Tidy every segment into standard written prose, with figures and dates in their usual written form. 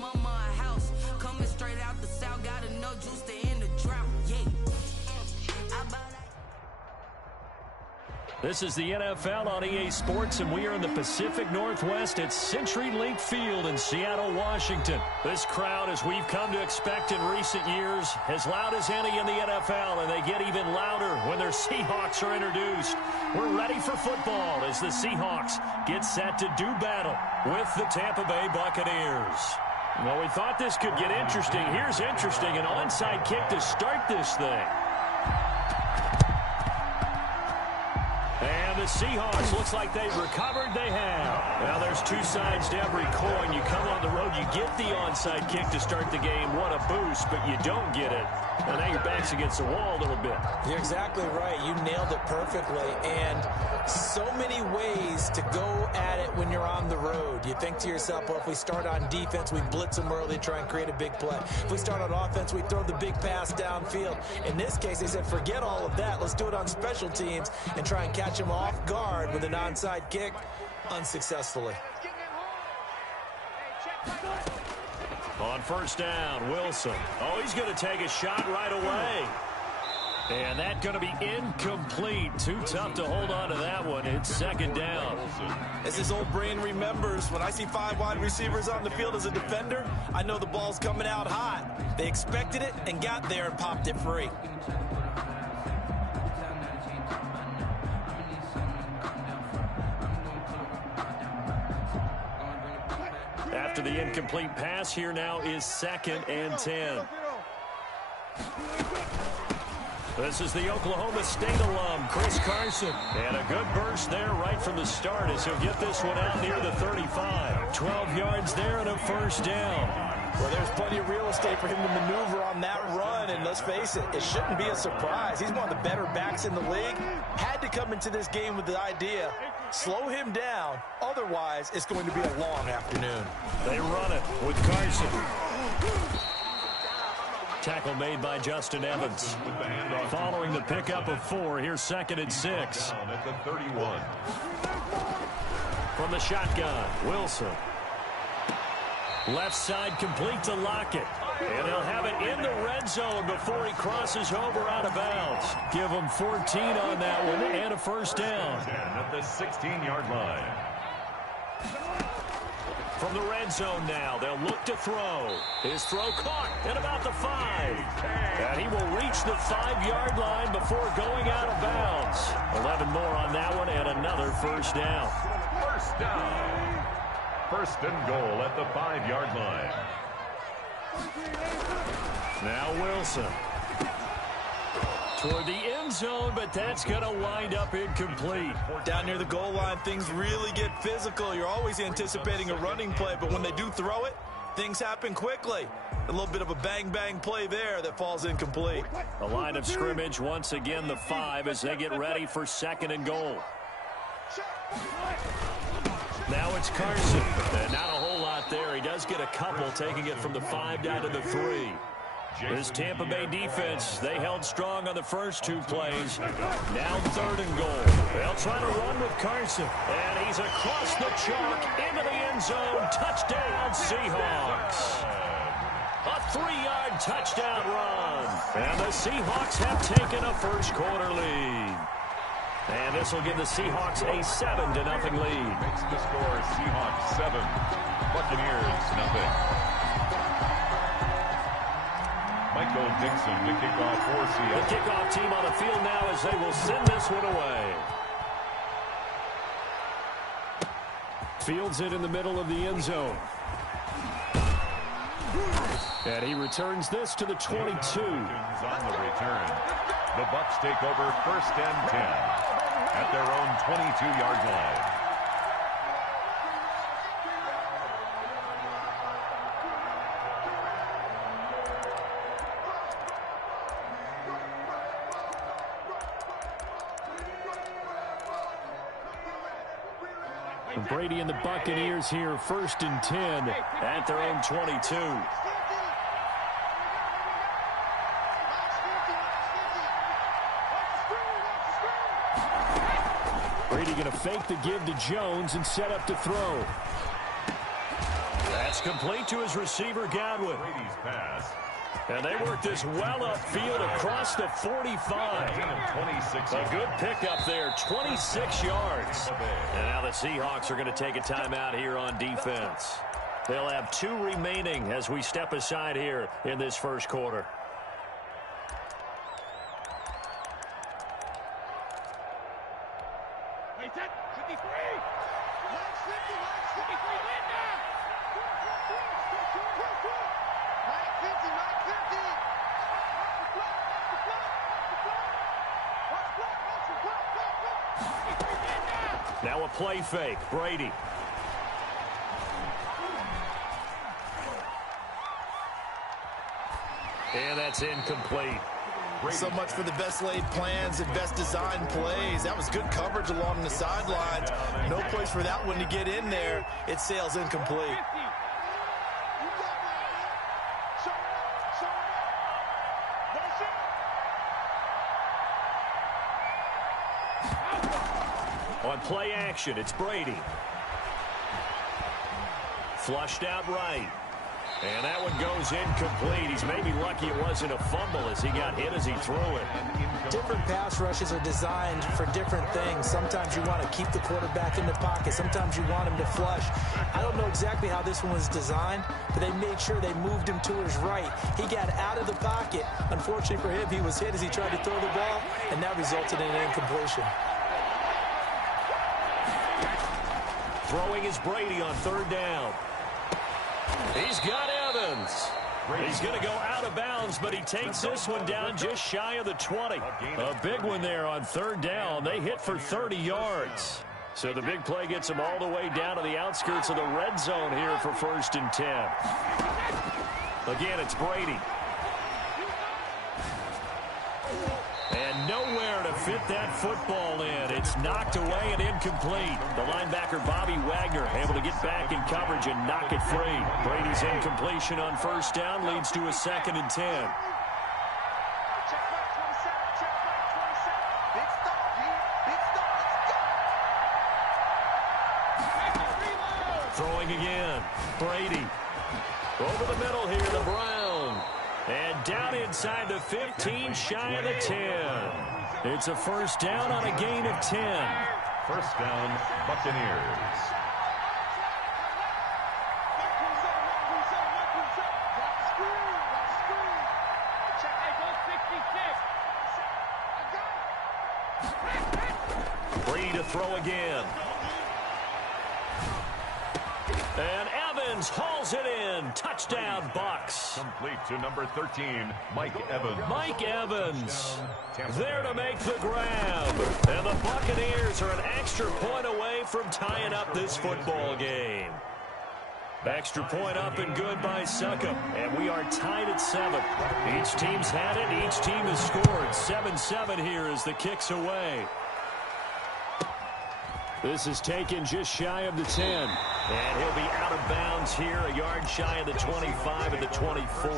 mama a house. Coming straight out the south, got enough juice to end the drought. Yeah. This is the NFL on EA Sports, and we are in the Pacific Northwest at CenturyLink Field in Seattle, Washington. This crowd, as we've come to expect in recent years, as loud as any in the NFL, and they get even louder when their Seahawks are introduced. We're ready for football as the Seahawks get set to do battle with the Tampa Bay Buccaneers. Well, we thought this could get interesting. Here's interesting, an onside kick to start this thing. And the Seahawks, looks like they've recovered. They have. Well, there's two sides to every coin. You come on the road, you get the onside kick to start the game. What a boost, but you don't get it. And now your back's against the wall a little bit. You're exactly right. You nailed it perfectly. And so many ways to go at it when you're on the road. You think to yourself, well, if we start on defense, we blitz them early, try and create a big play. If we start on offense, we throw the big pass downfield. In this case, they said, forget all of that. Let's do it on special teams and try and catch them off guard with an onside kick unsuccessfully. On first down, Wilson. Oh, he's going to take a shot right away. And that's going to be incomplete. Too tough to hold on to that one. It's second down. As his old brain remembers, when I see 5 wide receivers on the field as a defender, I know the ball's coming out hot. They expected it and got there and popped it free. After the incomplete pass, here now is 2nd and 10. This is the Oklahoma State alum, Chris Carson. And a good burst there right from the start as he'll get this one out near the 35. 12 yards there and a first down. Well, there's plenty of real estate for him to maneuver on that run, and let's face it, it shouldn't be a surprise. He's one of the better backs in the league. Had to come into this game with the idea, slow him down, otherwise it's going to be a long afternoon. They run it with Carson. Tackle made by Justin Evans. Following the pickup of 4, here's 2nd and 6. From the shotgun, Wilson. Left side complete to Lockett. And they'll have it in the red zone before he crosses over out of bounds. Give him 14 on that one and a first down. At the 16-yard line. From the red zone now, they'll look to throw. His throw caught at about the 5. And he will reach the 5-yard line before going out of bounds. 11 more on that one and another first down. First down. First and goal at the 5-yard line. Now Wilson. Toward the end zone, but that's going to wind up incomplete. Down near the goal line, things really get physical. You're always anticipating a running play, but when they do throw it, things happen quickly. A little bit of a bang-bang play there that falls incomplete. The line of scrimmage, once again, the 5 as they get ready for 2nd and goal. Now it's Carson. And not a whole lot there. He does get a couple, taking it from the 5 down to the 3. This Tampa Bay defense, they held strong on the first 2 plays. Now 3rd and goal. They'll try to run with Carson. And he's across the chalk into the end zone. Touchdown, Seahawks. A 3-yard touchdown run. And the Seahawks have taken a first-quarter lead. And this will give the Seahawks a 7-0 lead. Makes the score Seahawks 7, Buccaneers 0. Michael Dixon to kick off for Seattle. The kickoff team on the field now as they will send this one away. Fields it in the middle of the end zone. And he returns this to the 22. On the return. The Bucs take over 1st and 10 at their own 22-yard line. Brady and the Buccaneers here, 1st and 10 at their own 22. Brady going to fake the give to Jones and set up to throw. That's complete to his receiver, Godwin. Brady's pass. And they work this well upfield across the 45. 26. A good pickup there, 26 yards. And now the Seahawks are going to take a timeout here on defense. They'll have 2 remaining as we step aside here in this first quarter. Now a play fake. Brady. And that's incomplete. So much for the best laid plans and best designed plays. That was good coverage along the sidelines. No place for that one to get in there. It sails incomplete. On play action, it's Brady. Flushed out right. And that one goes incomplete. He's maybe lucky it wasn't a fumble as he got hit as he threw it. Different pass rushes are designed for different things. Sometimes you want to keep the quarterback in the pocket. Sometimes you want him to flush. I don't know exactly how this one was designed, but they made sure they moved him to his right. He got out of the pocket. Unfortunately for him, he was hit as he tried to throw the ball, and that resulted in an incompletion. Throwing is Brady on 3rd down. He's got Evans. He's going to go out of bounds, but he takes this one down just shy of the 20. A big one there on 3rd down. They hit for 30 yards. So the big play gets them all the way down to the outskirts of the red zone here for 1st and 10. Again, it's Brady. And nowhere to fit that football in. It's knocked away and incomplete. The linebacker, Bobby Wagner, able to get back in coverage and knock it free. Brady's incompletion on 1st down leads to a 2nd and 10. Throwing again. Brady. Over the middle here to Brown. And down inside the 15, shy of the 10. It's a 1st down on a gain of 10. 1st down, Buccaneers. Brady to throw again. And Evans hauls it in. Touchdown, Bucks. Complete to number 13, Mike Evans. Mike Evans there to make the grab. And the Buccaneers are an extra point away from tying up this football game. Extra point up and good by Succop. And we are tied at 7. Each team's had it. Each team has scored. 7-7 here as the kick's away. This is taken just shy of the 10. And he'll be out of bounds here, a yard shy of the 25 and the 24.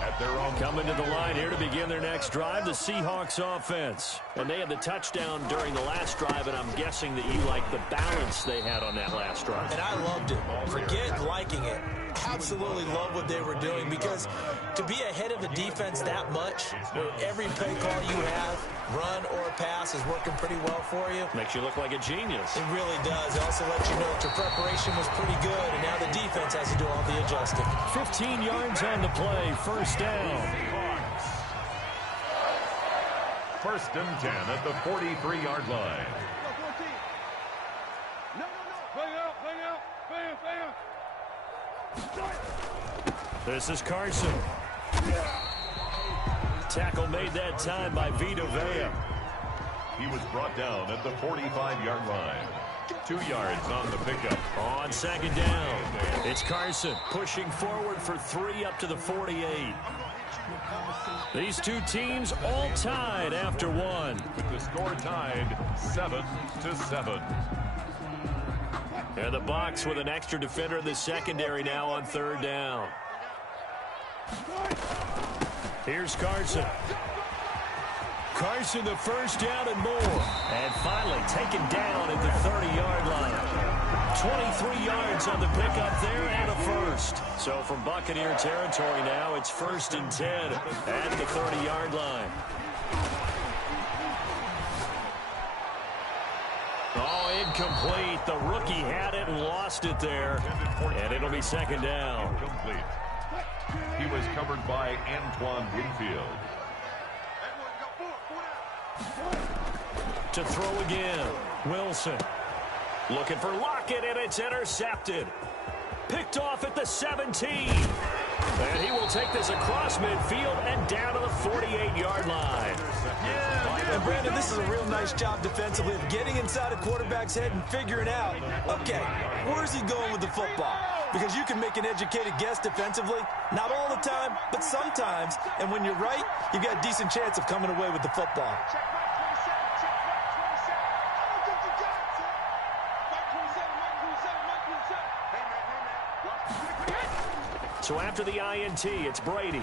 At their own coming to the line here to begin their next drive, the Seahawks offense. And they had the touchdown during the last drive, and I'm guessing that you like the balance they had on that last drive. And I loved it. Forget liking it. Absolutely love what they were doing, because to be ahead of a defense that much, where every play call you have, run or pass, is working pretty well for you. Makes you look like a genius. It really does. It also lets you know that your preparation was pretty good, and now the defense has to do all the adjusting. 15 yards on the play, 1st down. 1st and 10 at the 43-yard line. This is Carson. Tackle made that time by Vita Vea. He was brought down at the 45-yard line. 2 yards on the pickup. On 2nd down, it's Carson pushing forward for 3 up to the 48. These two teams all tied after 1. With the score tied 7-7. And the Bucs with an extra defender in the secondary now on 3rd down. Here's Carson. Carson, the 1st down and more. And finally taken down at the 30-yard line. 23 yards on the pickup there and a first. So from Buccaneer territory now, it's 1st and 10 at the 30-yard line. Oh, incomplete. The rookie had it and lost it there. And it'll be 2nd down. Incomplete. He was covered by Antoine Winfield. To throw again. Wilson. Looking for Lockett, and it's intercepted. Picked off at the 17. And he will take this across midfield and down to the 48-yard line. And Brandon, this is a real nice job defensively of getting inside a quarterback's head and figuring out, okay, where's he going with the football? Because you can make an educated guess defensively, not all the time, but sometimes. And when you're right, you've got a decent chance of coming away with the football. So after the INT, it's Brady.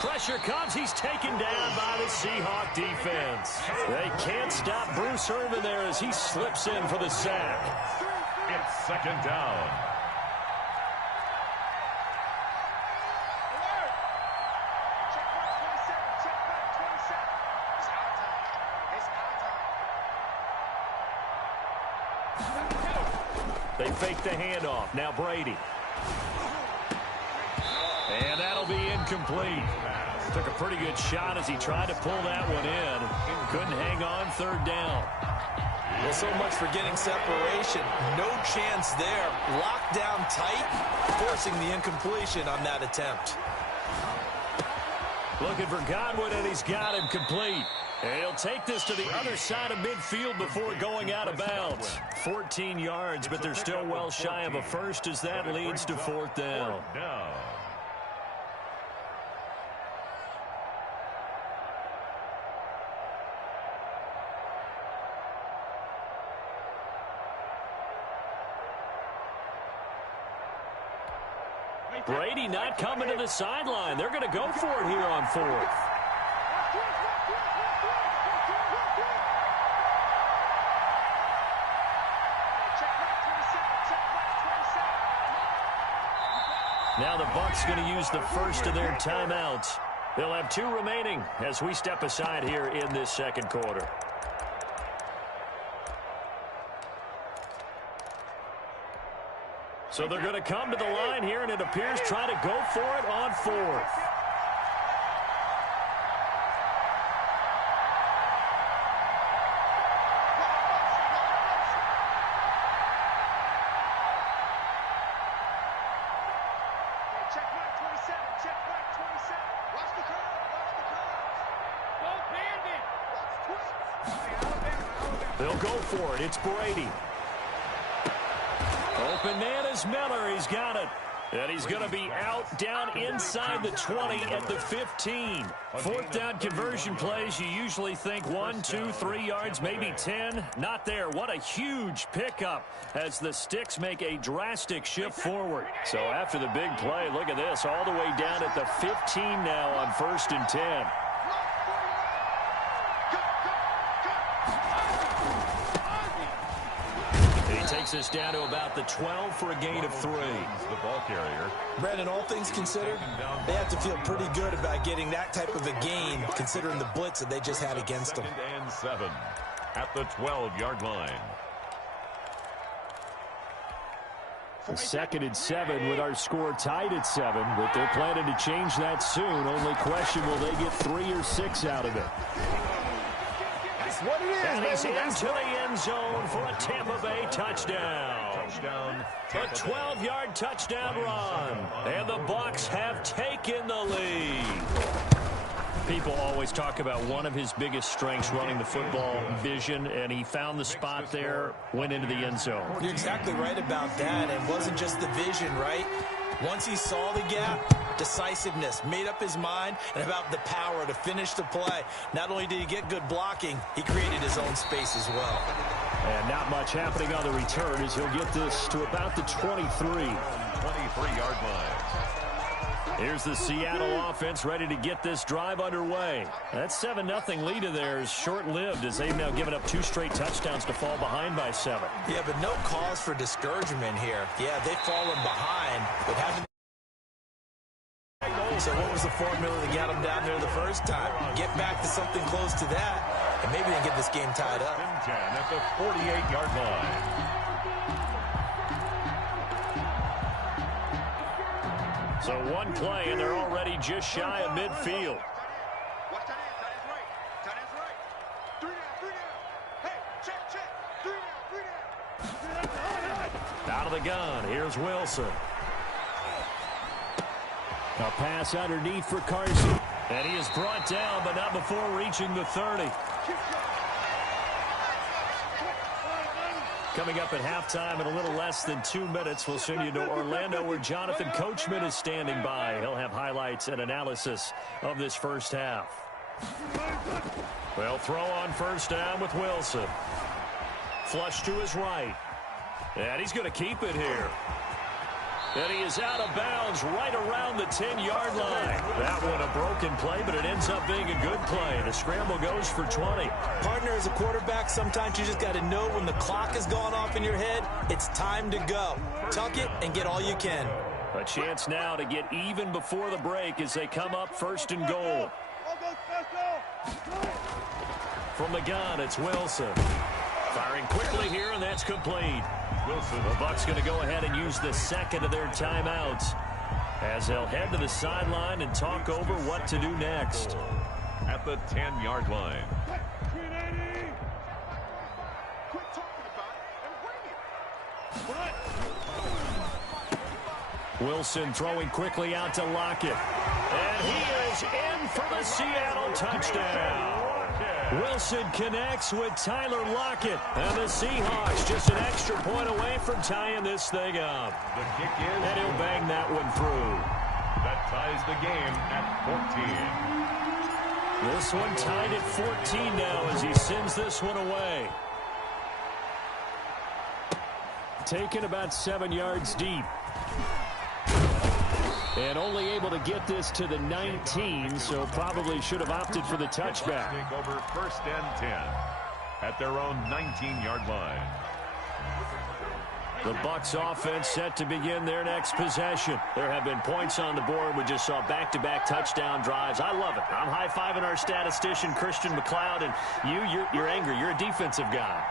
Pressure comes. He's taken down by the Seahawk defense. They can't stop Bruce Irvin there as he slips in for the sack. It's 2nd down. They fake the handoff. Now Brady. And that'll be incomplete. Took a pretty good shot as he tried to pull that one in. Couldn't hang on 3rd down. Well, so much for getting separation. No chance there. Locked down tight, forcing the incompletion on that attempt. Looking for Godwin, and he's got him complete. And he'll take this to the other side of midfield before going out of bounds. 14 yards, but they're still well shy of a first as that leads to 4th down. Brady not coming to the sideline. They're going to go for it here on 4th. Now the Bucs going to use the first of their timeouts. They'll have 2 remaining as we step aside here in this 2nd quarter. So they're going to come to the line here, and it appears try to go for it on 4th. They'll go for it. It's Brady. Open man is Miller. He's got it. And he's going to be out down inside the 20 at the 15. 4th down conversion plays, you usually think 1, 2, 3 yards, maybe 10. Not there. What a huge pickup as the Sticks make a drastic shift forward. So after the big play, look at this, all the way down at the 15 now on 1st and 10. Takes us down to about the 12 for a gain of 3. The ball carrier. Brandon, all things considered, they have to feel pretty good about getting that type of a gain, considering the blitz that they just had against them. 2nd and 7 at the 12-yard line. 2nd and 7 with our score tied at 7, but they're planning to change that soon. Only question, will they get 3 or 6 out of it? What it is, and he's into the end zone for a Tampa Bay touchdown. A 12-yard touchdown run. And the Bucs have taken the lead. People always talk about one of his biggest strengths, running the football, vision, and he found the spot there, went into the end zone. You're exactly right about that. It wasn't just the vision, right? Once he saw the gap, decisiveness, made up his mind, and about the power to finish the play. Not only did he get good blocking, he created his own space as well. And not much happening on the return as he'll get this to about the 23. 23-yard line. Here's the Seattle offense ready to get this drive underway. That 7-0 lead of theirs short-lived as they've now given up 2 straight touchdowns to fall behind by 7. Yeah, but no cause for discouragement here. Yeah, they've fallen behind, but haven't. So what was the formula that got them down there the first time? Get back to something close to that, and maybe they can get this game tied up. 10 at the 48-yard line. So one play, and they're already just shy of midfield. Out of the gun, here's Wilson. A pass underneath for Carson. And he is brought down, but not before reaching the 30. Coming up at halftime in a little less than 2 minutes, we'll send you to Orlando where Jonathan Coachman is standing by. He'll have highlights and analysis of this first half. Well, throw on first down with Wilson. Flush to his right. And he's going to keep it here. And he is out of bounds right around the 10-yard line. That one a broken play, but it ends up being a good play. The scramble goes for 20. Partner, as a quarterback, sometimes you just got to know when the clock has gone off in your head, it's time to go. Tuck it and get all you can. A chance now to get even before the break as they come up first and goal. From the gun, it's Wilson. Firing quickly here, and that's complete. Wilson. The Bucs going to go ahead and use the second of their timeouts as they'll head to the sideline and talk over what to do next. At the 10-yard line. Wilson throwing quickly out to Lockett. And he is in for the Seattle touchdown. Wilson connects with Tyler Lockett. And the Seahawks just an extra point away from tying this thing up. The kick is. And he'll bang that one through. That ties the game at 14. This one tied at 14 now as he sends this one away. Taken about 7 yards deep. And only able to get this to the 19, so probably should have opted for the touchback. Take over first and 10 at their own 19-yard line. The Bucs offense set to begin their next possession. There have been points on the board. We just saw back-to-back touchdown drives. I love it. I'm high-fiving our statistician, Christian McLeod, and you're angry. You're a defensive guy.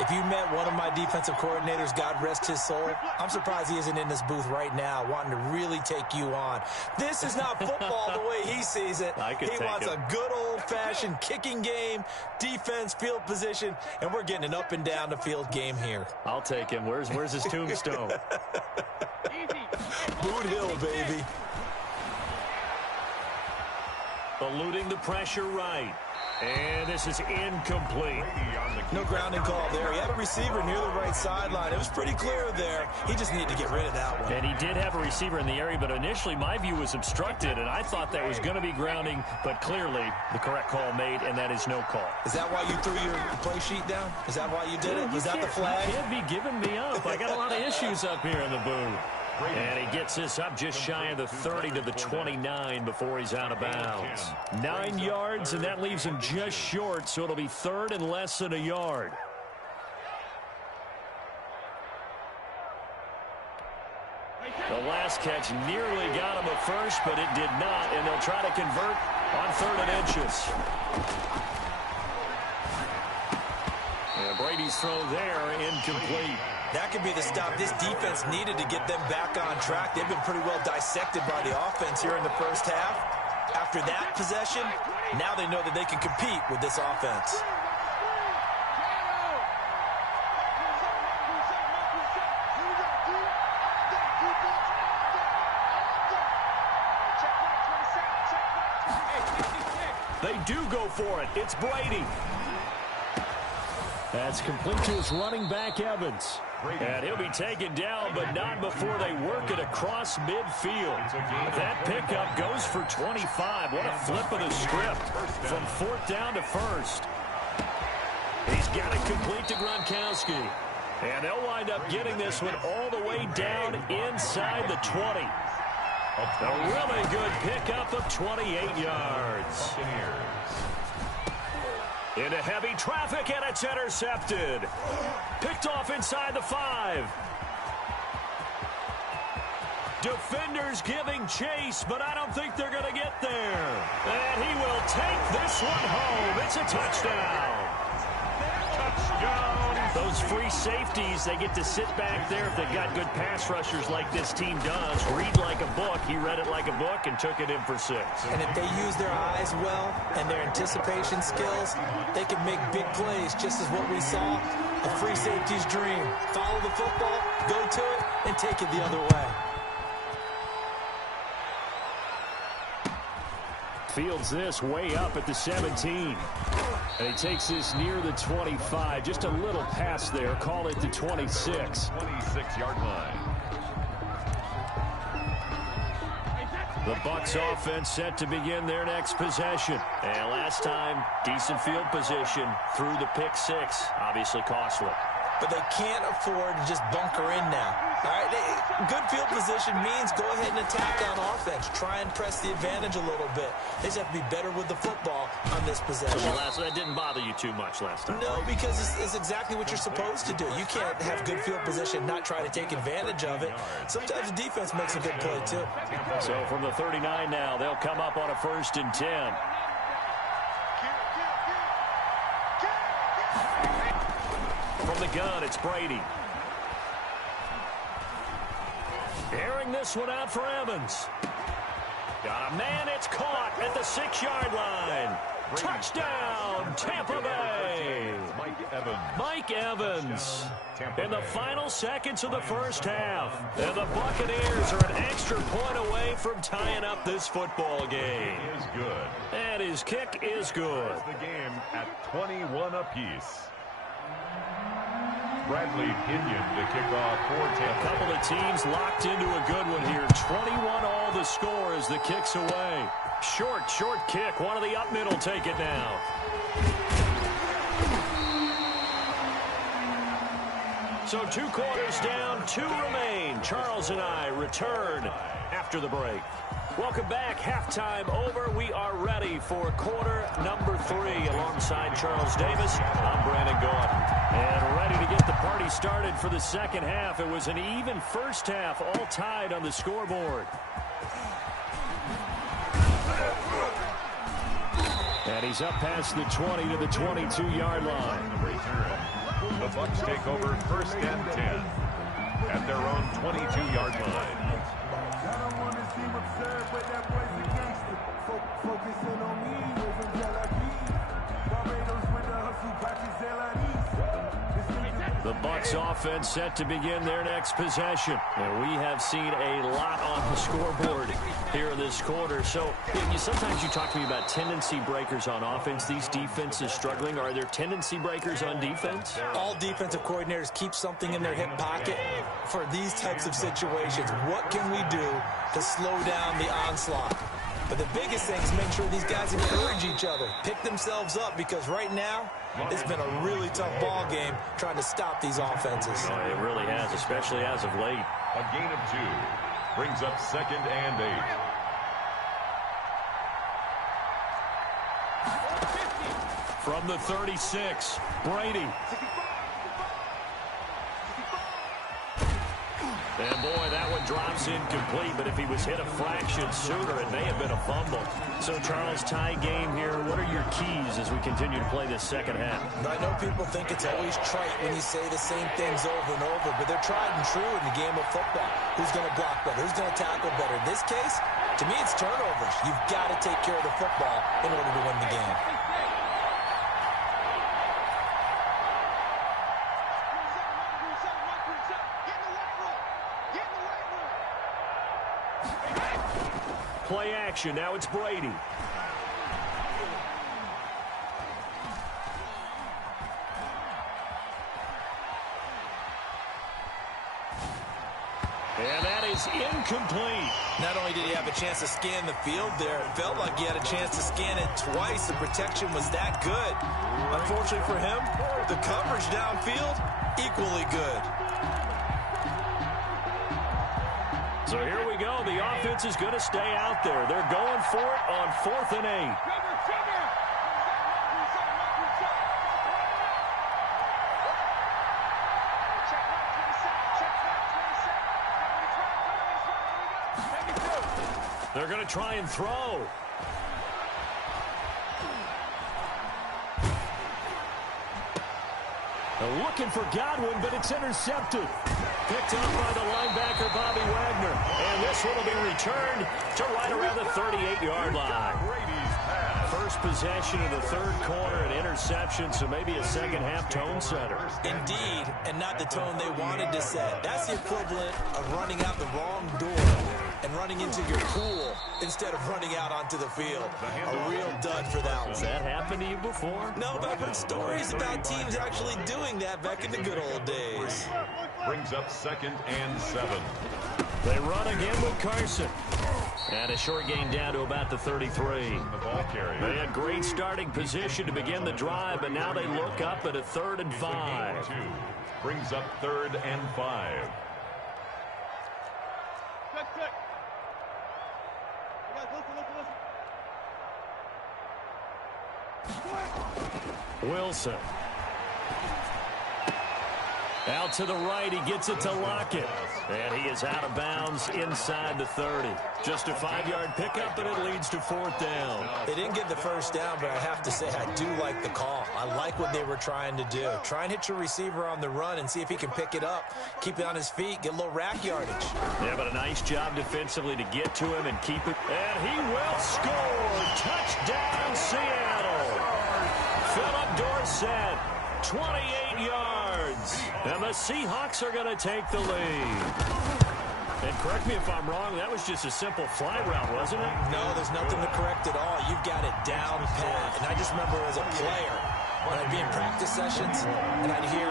If you met one of my defensive coordinators, God rest his soul, I'm surprised he isn't in this booth right now wanting to really take you on. This is not football the way he sees it. He wants a good old-fashioned kicking game, defense, field position, and we're getting an up-and-down the field game here. I'll take him. Where's his tombstone? Boot Hill, baby. Eluding the pressure right. And this is incomplete. No grounding call there. He had a receiver near the right sideline. It was pretty clear there. He just needed to get rid of that one. And he did have a receiver in the area, but initially my view was obstructed, and I thought that was going to be grounding, but clearly the correct call made, and that is no call. Is that why you threw your play sheet down? Is that why you did it? Was that the flag? You can't be giving me up. I got a lot of issues up here in the booth. And he gets this up just shy of the 30 to the 29 before he's out of bounds. 9 yards, and that leaves him just short, so it'll be third and less than a yard. The last catch nearly got him at first, but it did not, and they'll try to convert on 3rd and inches. And Brady's throw there, incomplete. That could be the stop this defense needed to get them back on track. They've been pretty well dissected by the offense here in the first half. After that possession, now they know that they can compete with this offense. They do go for it. It's Brady. That's complete to his running back, Evans. And he'll be taken down, but not before they work it across midfield. That pickup goes for 25. What a flip of the script from 4th down to 1st. He's got it complete to Gronkowski. And they'll wind up getting this one all the way down inside the 20. A really good pickup of 28 yards. Into heavy traffic, and it's intercepted. Picked off inside the 5. Defenders giving chase, but I don't think they're going to get there. And he will take this one home. It's a touchdown. Touchdown. Those free safeties, they get to sit back there if they've got good pass rushers like this team does. Read like a book. He read it like a book and took it in for 6. And if they use their eyes well and their anticipation skills, they can make big plays, just as what we saw. A free safety's dream. Follow the football, go to it, and take it the other way. Fields this way up at the 17. And he takes this near the 25. Just a little pass there. Call it the 26. 26-yard line. The Bucs offense set to begin their next possession. And last time, decent field position through the pick 6. Obviously costly. But they can't afford to just bunker in now. All right, good field position means go ahead and attack on offense. Try and press the advantage a little bit. They just have to be better with the football on this possession. So that didn't bother you too much last time? No, because it's exactly what you're supposed to do. You can't have good field position, not try to take advantage of it. Sometimes the defense makes a good play, too. So from the 39 now, they'll come up on a 1st and 10. From the gun, it's Brady. Airing this one out for Evans. Got a man, it's caught at the 6-yard line. Touchdown, Tampa Bay. Mike Evans. In the final seconds of the first half. And the Buccaneers are an extra point away from tying up this football game. Is good. And his kick is good. The game at 21 apiece. Bradley Pinion to kick off for Tampa. A couple of teams locked into a good one here. 21 all the score as the kick's away. Short kick. One of the up middle take it now. So 2 quarters down, 2 remain. Charles and I return after the break. Welcome back. Halftime over. We are ready for quarter number 3 alongside Charles Davis. I'm Brandon Gordon. And ready to get the party started for the second half. It was an even first half, all tied on the scoreboard. And he's up past the 20 to the 22-yard line. The Bucs take over 1st and 10 at their own 22-yard line. The Bucs offense set to begin their next possession. And we have seen a lot on the scoreboard here in this quarter. So sometimes you talk to me about tendency breakers on offense. These defenses struggling. Are there tendency breakers on defense? All defensive coordinators keep something in their hip pocket for these types of situations. What can we do to slow down the onslaught? But the biggest thing is make sure these guys encourage each other, pick themselves up, because right now it's been a really tough ball game trying to stop these offenses. Oh, it really has, especially as of late. A gain of 2 brings up 2nd and 8. From the 36, Brady. And boy, that one drops incomplete, but if he was hit a fraction sooner, it may have been a fumble. So, Charles, tie game here. What are your keys as we continue to play this second half? I know people think it's always trite when you say the same things over and over, but they're tried and true in the game of football. Who's going to block better? Who's going to tackle better? In this case, to me, it's turnovers. You've got to take care of the football in order to win the game. Play action. Now it's Brady. And that is incomplete. Not only did he have a chance to scan the field there, it felt like he had a chance to scan it twice. The protection was that good. Unfortunately for him, the coverage downfield, equally good. So here we go. The offense is going to stay out there. They're going for it on 4th and 8. They're going to try and throw. They're looking for Godwin, but it's intercepted. Picked up by the linebacker, Bobby Wagner. And this one will be returned to right around the 38-yard line. First possession of the third quarter, an interception, so maybe a second-half tone setter. Indeed, and not the tone they wanted to set. That's the equivalent of running out the wrong door and running into your pool instead of running out onto the field. A real dud for that one. Has that happened to you before? No, but I've heard stories about teams actually doing that back in the good old days. Brings up 2nd and 7. They run again with Carson. And a short gain down to about the 33. They had great starting position to begin the drive, but now they look up at a 3rd and 5. Brings up 3rd and 5. Wilson. Out to the right, he gets it to Lockett. And he is out of bounds inside the 30. Just a 5-yard pickup, and it leads to 4th down. They didn't get the first down, but I have to say I do like the call. I like what they were trying to do. Try and hit your receiver on the run and see if he can pick it up. Keep it on his feet, get a little rack yardage. Yeah, but a nice job defensively to get to him and keep it. And he will score. Touchdown, Seattle. Philip Dorsett, 28 yards. And the Seahawks are going to take the lead. And correct me if I'm wrong, that was just a simple fly route, wasn't it? No, there's nothing to correct at all. You've got it down pat. And I just remember as a player, when I'd be in practice sessions and I'd hear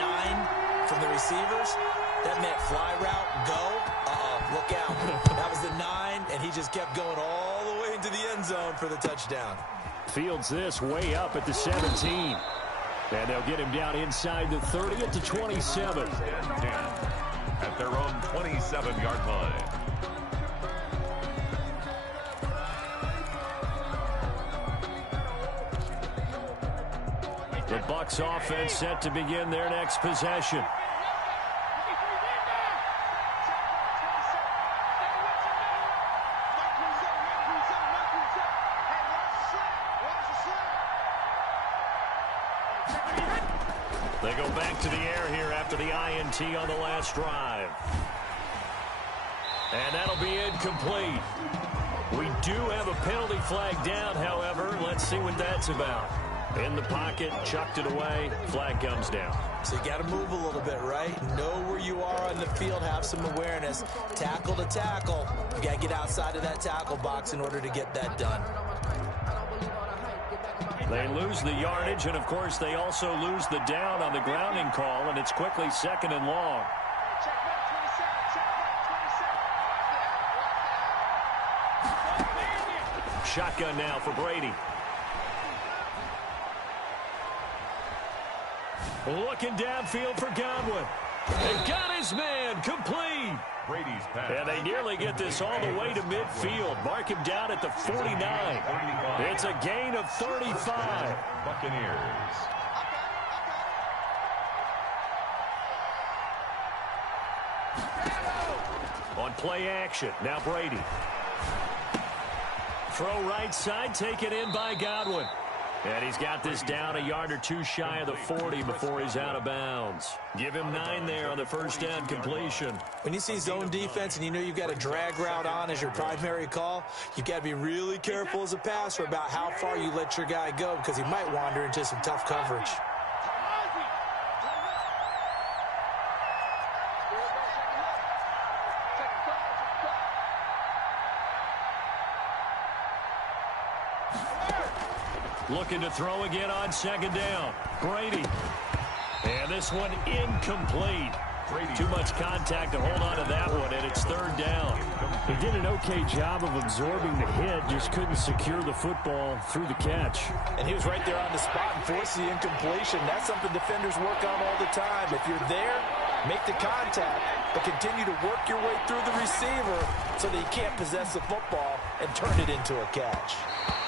9 from the receivers, that meant fly route, go, look out. That was the 9, and he just kept going all the way into the end zone for the touchdown. Fields this way up at the 17. And they'll get him down inside the 30 at the 27. At their own 27-yard line. The Bucs offense set to begin their next possession. They go back to the air here after the INT on the last drive. And that'll be incomplete. We do have a penalty flag down, however. Let's see what that's about. In the pocket, chucked it away, flag comes down. So you got to move a little bit, right? Know where you are on the field, have some awareness. Tackle to tackle. You got to get outside of that tackle box in order to get that done. They lose the yardage, and of course they also lose the down on the grounding call, and it's quickly 2nd and long. Shotgun now for Brady. Looking downfield for Godwin. They got his man complete. Brady's pass. And they nearly get this all the way to midfield. Mark him down at the 49. It's a gain of 35. Buccaneers. On play action, now Brady. Throw right side, taken in by Godwin. And he's got this down a yard or two shy of the 40 before he's out of bounds. Give him 9 there on the first down completion. When you see zone defense and you know you've got a drag route on as your primary call, you've got to be really careful as a passer about how far you let your guy go because he might wander into some tough coverage. Looking to throw again on 2nd down. Brady. And this one incomplete. Too much contact to hold on to that one, and it's 3rd down. He did an okay job of absorbing the hit, just couldn't secure the football through the catch. And he was right there on the spot and forced the incompletion. That's something defenders work on all the time. If you're there, make the contact, but continue to work your way through the receiver so that you can't possess the football and turn it into a catch.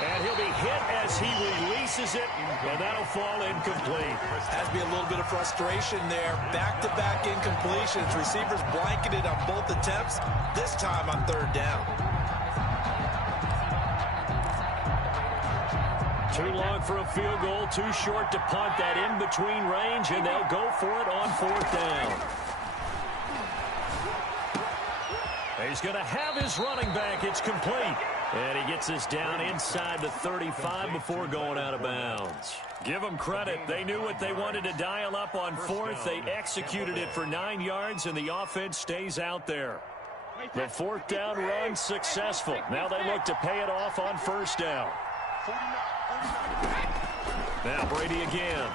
And he'll be hit as he releases it, and that'll fall incomplete. Has to be a little bit of frustration there. Back-to-back incompletions. Receivers blanketed on both attempts, this time on third down. Too long for a field goal, too short to punt that in-between range, and they'll go for it on fourth down. He's going to have his running back. It's complete. And he gets this down inside the 35 before going out of bounds. Give them credit. They knew what they wanted to dial up on fourth. They executed it for 9 yards, and the offense stays out there. The fourth down run successful. Now they look to pay it off on first down. Now Brady again.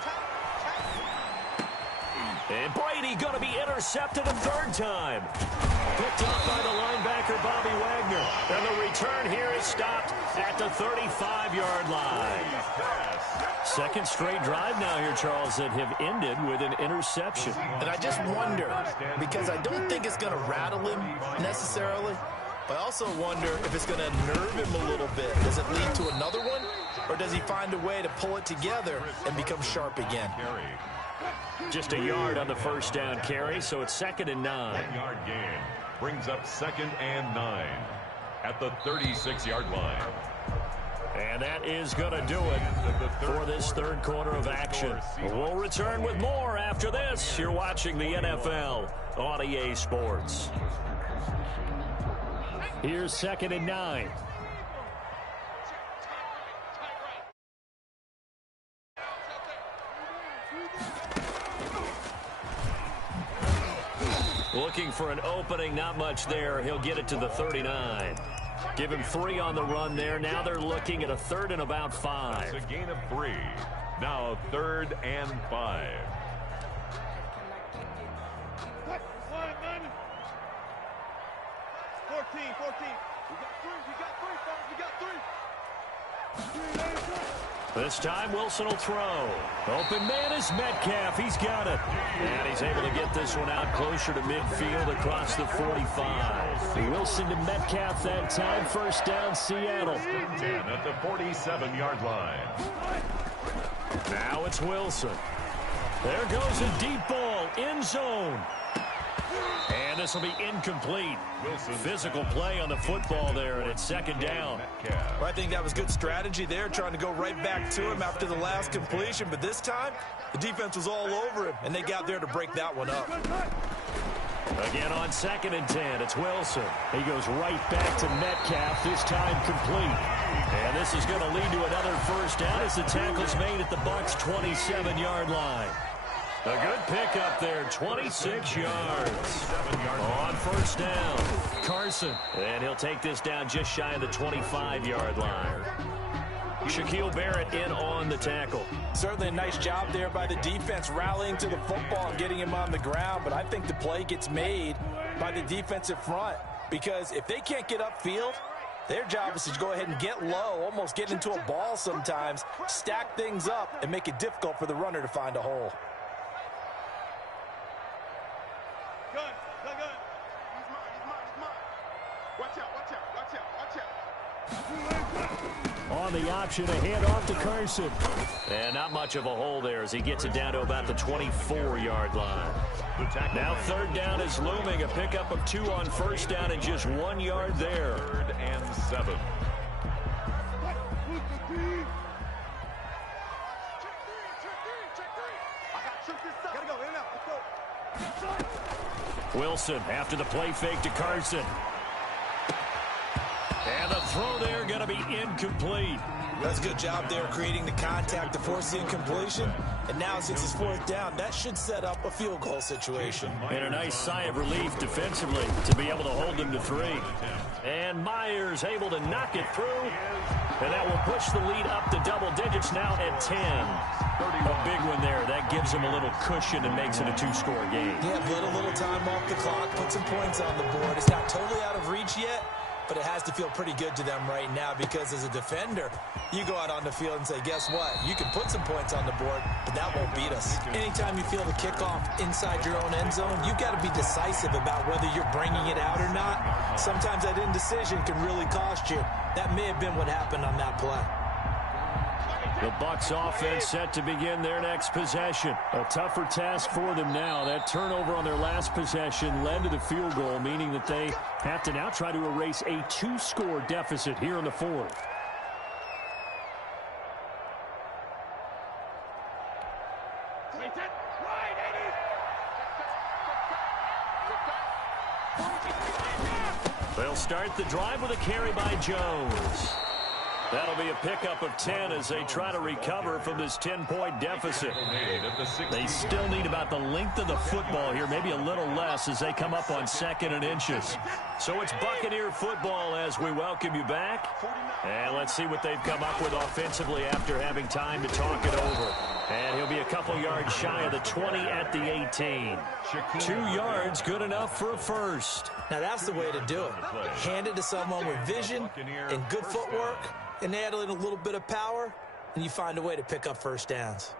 And Brady going to be intercepted a third time. Picked up by the linebacker, Bobby Wagner. And the return here is stopped at the 35-yard line. Second straight drive now here, Charles, that have ended with an interception. And I just wonder, because I don't think it's going to rattle him necessarily, but I also wonder if it's going to nerve him a little bit. Does it lead to another one, or does he find a way to pull it together and become sharp again? Just a yard on the first down carry, so it's 2nd and 9. 10-yard gain brings up 2nd and 9 at the 36-yard line. And that is going to do it for this third quarter of action. We'll return with more after this. You're watching the NFL on EA Sports. Here's 2nd and 9. Looking for an opening, not much there. He'll get it to the 39. Give him 3 on the run there. Now they're looking at a 3rd and about 5. That's a gain of 3. Now 3rd and 5. This time Wilson will throw. Open man is Metcalf. He's got it. And he's able to get this one out closer to midfield across the 45. Wilson to Metcalf that time. First down, Seattle. 10 at the 47-yard line. Now it's Wilson. There goes a deep ball. End zone. And this will be incomplete. Physical play on the football there, and it's 2nd down. Well, I think that was good strategy there, trying to go right back to him after the last completion. But this time, the defense was all over him, and they got there to break that one up. Again on 2nd and 10, it's Wilson. He goes right back to Metcalf, this time complete. And this is going to lead to another first down as the tackle's made at the Bucs' 27-yard line. A good pickup there, 26 yards on first down. Carson, and he'll take this down just shy of the 25-yard line. Shaquille Barrett in on the tackle. Certainly a nice job there by the defense rallying to the football and getting him on the ground, but I think the play gets made by the defensive front, because if they can't get upfield, their job is to go ahead and get low, almost get into a ball sometimes, stack things up, and make it difficult for the runner to find a hole. On the option, a handoff to Carson. And not much of a hole there as he gets it down to about the 24-yard line. Now 3rd down is looming. A pickup of 2 on first down and just 1 yard there. 3rd and 7. Wilson after the play fake to Carson. And the throw there going to be incomplete. That's a good job there creating the contact to force the incompletion. And now since it's 4th down, that should set up a field goal situation. And a nice sigh of relief defensively to be able to hold them to 3. And Myers able to knock it through. And that will push the lead up to double digits now at 10. A big one there. That gives them a little cushion and makes it a 2-score game. Yeah, put a little time off the clock, put some points on the board. It's not totally out of reach yet, but it has to feel pretty good to them right now because as a defender, you go out on the field and say, guess what? You can put some points on the board, but that won't beat us. Anytime you feel the kickoff inside your own end zone, you've got to be decisive about whether you're bringing it out or not. Sometimes that indecision can really cost you. That may have been what happened on that play. The Bucs offense set to begin their next possession. A tougher task for them now. That turnover on their last possession led to the field goal, meaning that they have to now try to erase a 2-score deficit here in the fourth. They'll start the drive with a carry by Jones. That'll be a pickup of 10 as they try to recover from this 10-point deficit. They still need about the length of the football here, maybe a little less as they come up on 2nd and inches. So it's Buccaneer football as we welcome you back. And let's see what they've come up with offensively after having time to talk it over. And he'll be a couple yards shy of the 20 at the 18. 2 yards, good enough for a first. Now that's the way to do it. Hand it to someone with vision and good footwork, and add in a little bit of power, and you find a way to pick up first downs.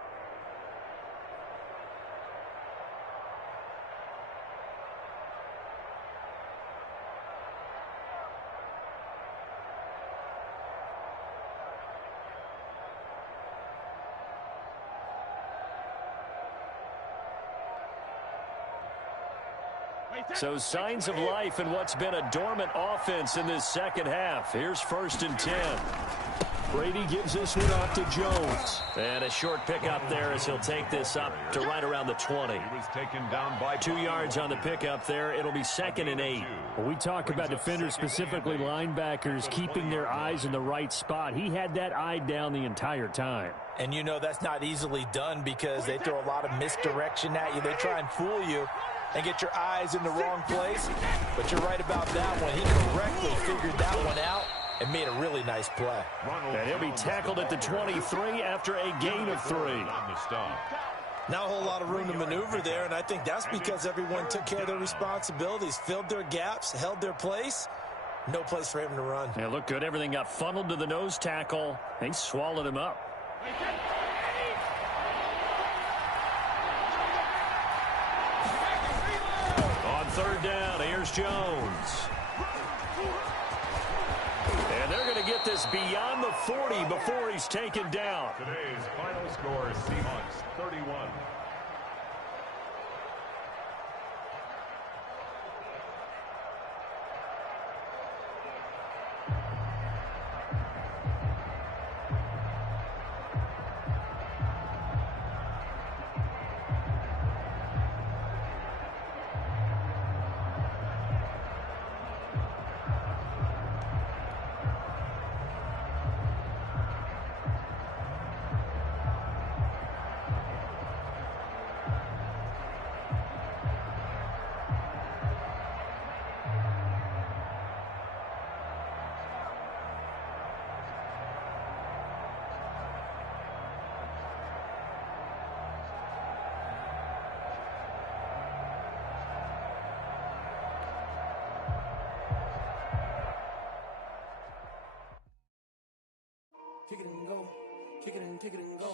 So signs of life in what's been a dormant offense in this second half. Here's 1st and 10. Brady gives this one off to Jones. And a short pickup there as he'll take this up to right around the 20. He was taken down by 2 yards on the pickup there. It'll be 2nd and 8. When we talk about defenders, specifically linebackers, keeping their eyes in the right spot. He had that eye down the entire time. And you know that's not easily done because they throw a lot of misdirection at you. They try and fool you and get your eyes in the wrong place. But you're right about that one. He correctly figured that one out and made a really nice play. And he'll be tackled at the 23 after a gain of 3. Not a whole lot of room to maneuver there, and I think that's because everyone took care of their responsibilities, filled their gaps, held their place. No place for him to run. Yeah, looked good. Everything got funneled to the nose tackle. They swallowed him up. On 3rd down, here's Jones. And they're going to get this beyond the 40 before he's taken down. Today's final score, Seahawks 31. Kick it and go, kick it and go.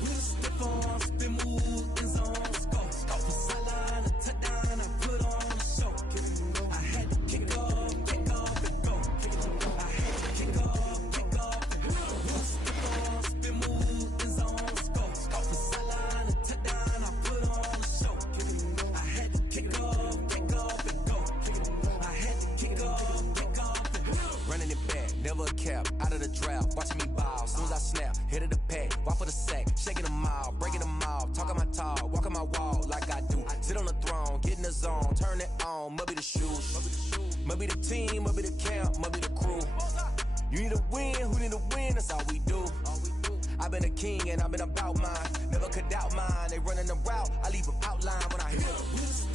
Wrist, the form, spin, move, in zone, go. Off the sideline, a touchdown, I put on a show. Kick it and go. I had to kick off and go. Kick it and go. I had to kick off and go. Wrist, the form, spin, move, in zone, go. Off the sideline, a touchdown, I put on a show. Kick it and go. I had to kick off and go. Kick it and go. I had to kick off and go. Running it back, never a cap, out of the draft, watching me ball, soon as I snap, hit of the pack, walk for the sack, shaking them out, breaking them out, talking my talk, walking my wall like I do, sit on the throne, get in the zone, turn it on, maybe the shoes, maybe the team, maybe the camp, maybe the crew, you need a win, who need a win, that's all we do, I've been a king and I've been about mine, never could doubt mine, they running the route, I leave them outline when I hit them.